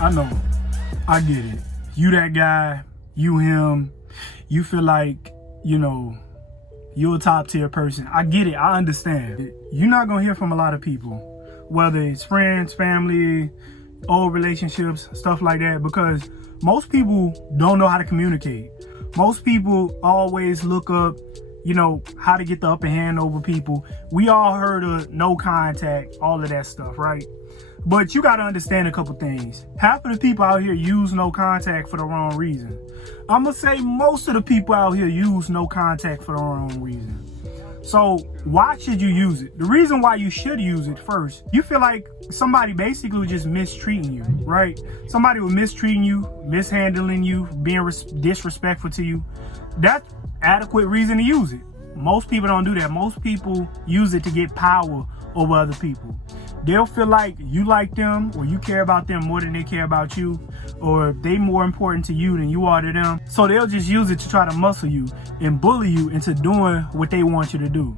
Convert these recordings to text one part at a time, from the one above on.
I know. I get it. You that guy, you him, you feel like, you know, you're a top tier person. I get it. I understand. You're not going to hear from a lot of people, whether it's friends, family, old relationships, stuff like that, because most people don't know how to communicate. Most people always look up, you know, how to get the upper hand over people. We all heard of no contact, all of that stuff, right? But you got to understand a couple things. Half of the people out here use no contact for the wrong reason. I'm going to say most of the people out here use no contact for the wrong reason. So why should you use it? The reason why you should use it first, you feel like somebody basically just mistreating you, right? Somebody was mistreating you, mishandling you, being disrespectful to you. That's adequate reason to use it. Most people don't do that. Most people use it to get power over other people. They'll feel like you like them or you care about them more than they care about you, or they more important to you than you are to them. So they'll just use it to try to muscle you and bully you into doing what they want you to do.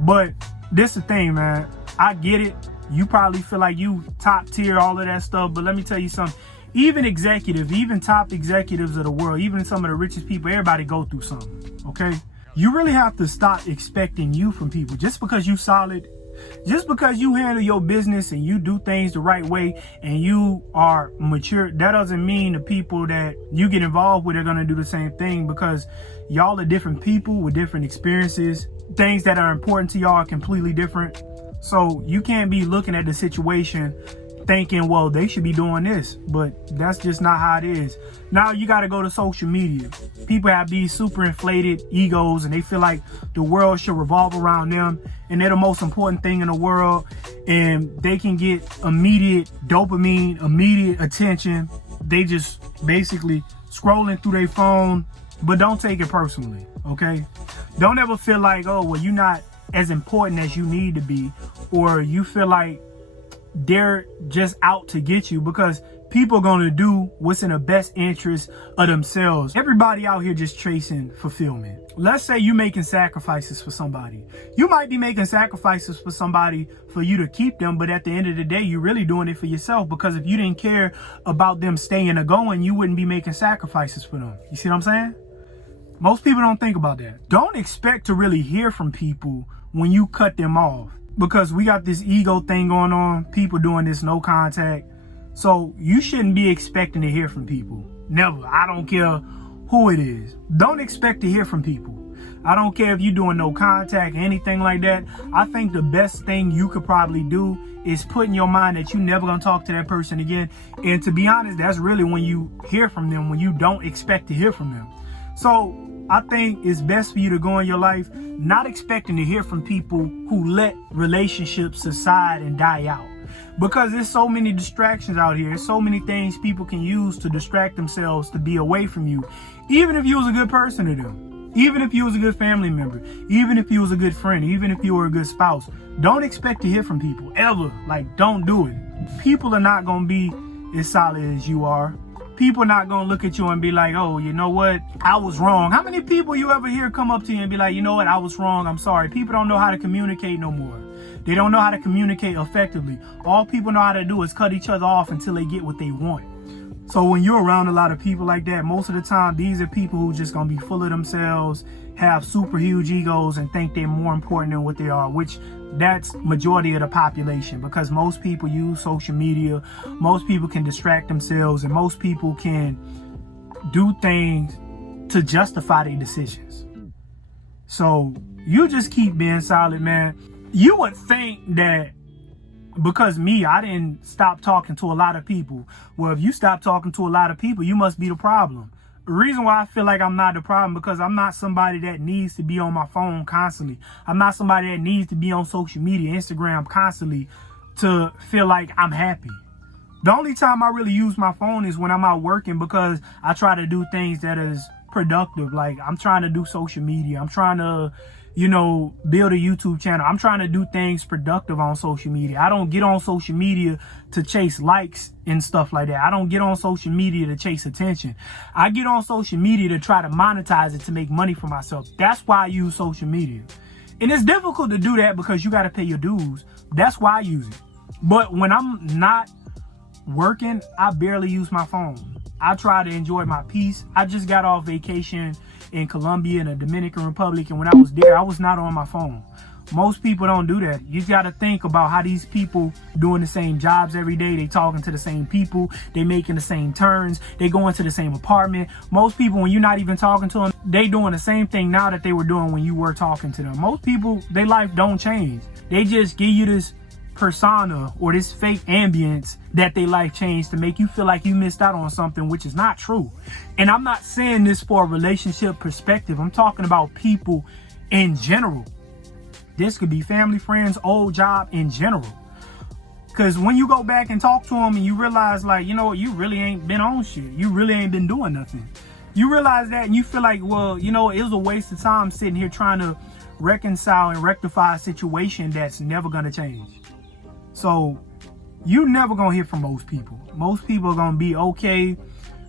But this the thing, man. I get it. You probably feel like you top tier, all of that stuff. But let me tell you something. Even executives, even top executives of the world, even some of the richest people, everybody go through something, okay? You really have to stop expecting you from people. Just because you solid, just because you handle your business and you do things the right way and you are mature, that doesn't mean the people that you get involved with are going to do the same thing, because y'all are different people with different experiences. Things that are important to y'all are completely different. So you can't be looking at the situation thinking, well, they should be doing this, but that's just not how it is. Now you got to go to social media. People have these super inflated egos and they feel like the world should revolve around them and they're the most important thing in the world, and they can get immediate dopamine, immediate attention. They just basically scrolling through their phone, but don't take it personally, okay? Don't ever feel like, oh, well, you're not as important as you need to be, or you feel like they're just out to get you, because people are going to do what's in the best interest of themselves. Everybody out here just chasing fulfillment. Let's say you're making sacrifices for somebody. You might be making sacrifices for somebody for you to keep them, but at the end of the day, you're really doing it for yourself, because if you didn't care about them staying or going, you wouldn't be making sacrifices for them. You see what I'm saying? Most people don't think about that. Don't expect to really hear from people when you cut them off, because we got this ego thing going on, people doing this no contact. So you shouldn't be expecting to hear from people. Never. I don't care who it is. Don't expect to hear from people. I don't care if you're doing no contact, anything like that. I think the best thing you could probably do is put in your mind that you're never going to talk to that person again. And to be honest, that's really when you hear from them, when you don't expect to hear from them. So I think it's best for you to go in your life not expecting to hear from people who let relationships aside and die out. Because there's so many distractions out here. There's so many things people can use to distract themselves to be away from you. Even if you was a good person to them. Even if you was a good family member. Even if you was a good friend. Even if you were a good spouse. Don't expect to hear from people ever. Like, don't do it. People are not going to be as solid as you are. People are not going to look at you and be like, oh, you know what? I was wrong. How many people you ever hear come up to you and be like, you know what? I was wrong. I'm sorry. People don't know how to communicate no more. They don't know how to communicate effectively. All people know how to do is cut each other off until they get what they want. So when you're around a lot of people like that, most of the time, these are people who just going to be full of themselves, have super huge egos, and think they're more important than what they are, which that's majority of the population, because most people use social media. Most people can distract themselves, and most people can do things to justify their decisions. So you just keep being solid, man. You would think that because I didn't stop talking to a lot of people. Well, if you stop talking to a lot of people, you must be the problem. The reason why I feel like I'm not the problem, because I'm not somebody that needs to be on my phone constantly. I'm not somebody that needs to be on social media, Instagram constantly to feel like I'm happy. The only time I really use my phone is when I'm out working, because I try to do things that is productive. Like, I'm trying to do social media. I'm trying to, build a YouTube channel. I'm trying to do things productive on social media. I don't get on social media to chase likes and stuff like that. I don't get on social media to chase attention. I get on social media to try to monetize it, to make money for myself. That's why I use social media. And it's difficult to do that because you got to pay your dues. That's why I use it. But when I'm not working, I barely use my phone. I try to enjoy my peace. I just got off vacation in Colombia and the Dominican Republic, and when I was there, I was not on my phone. Most people don't do that. You got to think about how these people doing the same jobs every day. They talking to the same people. They making the same turns. They going to the same apartment. Most people, when you're not even talking to them, they doing the same thing now that they were doing when you were talking to them. Most people, their life don't change. They just give you this persona or this fake ambience that they life changed to make you feel like you missed out on something, which is not true. And I'm not saying this for a relationship perspective. I'm talking about people in general. This could be family, friends, old job, in general. Because when you go back and talk to them and you realize, like, you know what, you really ain't been on shit. You really ain't been doing nothing. You realize that and you feel like, well, you know, it was a waste of time sitting here trying to reconcile and rectify a situation that's never going to change. So you never going to hear from most people. Most people are going to be okay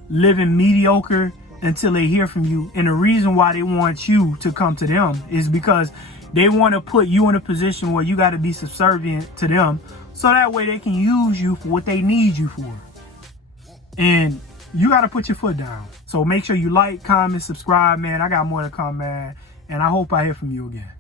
living mediocre until they hear from you. And the reason why they want you to come to them is because they want to put you in a position where you got to be subservient to them, so that way they can use you for what they need you for. And you got to put your foot down. So make sure you like, comment, subscribe, man. I got more to come, man. And I hope I hear from you again.